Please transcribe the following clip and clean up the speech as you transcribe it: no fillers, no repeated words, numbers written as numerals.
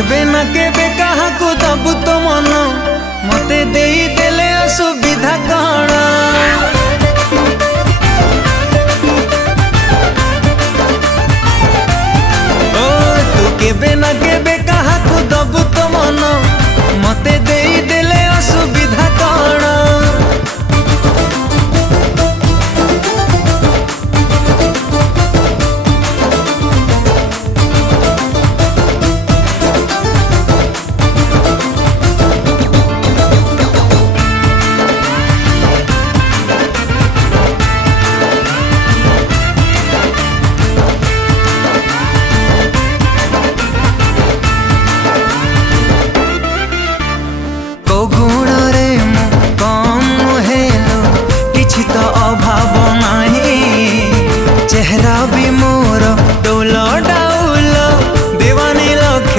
केबे ना केबे कहा को दबु तो मन मते दे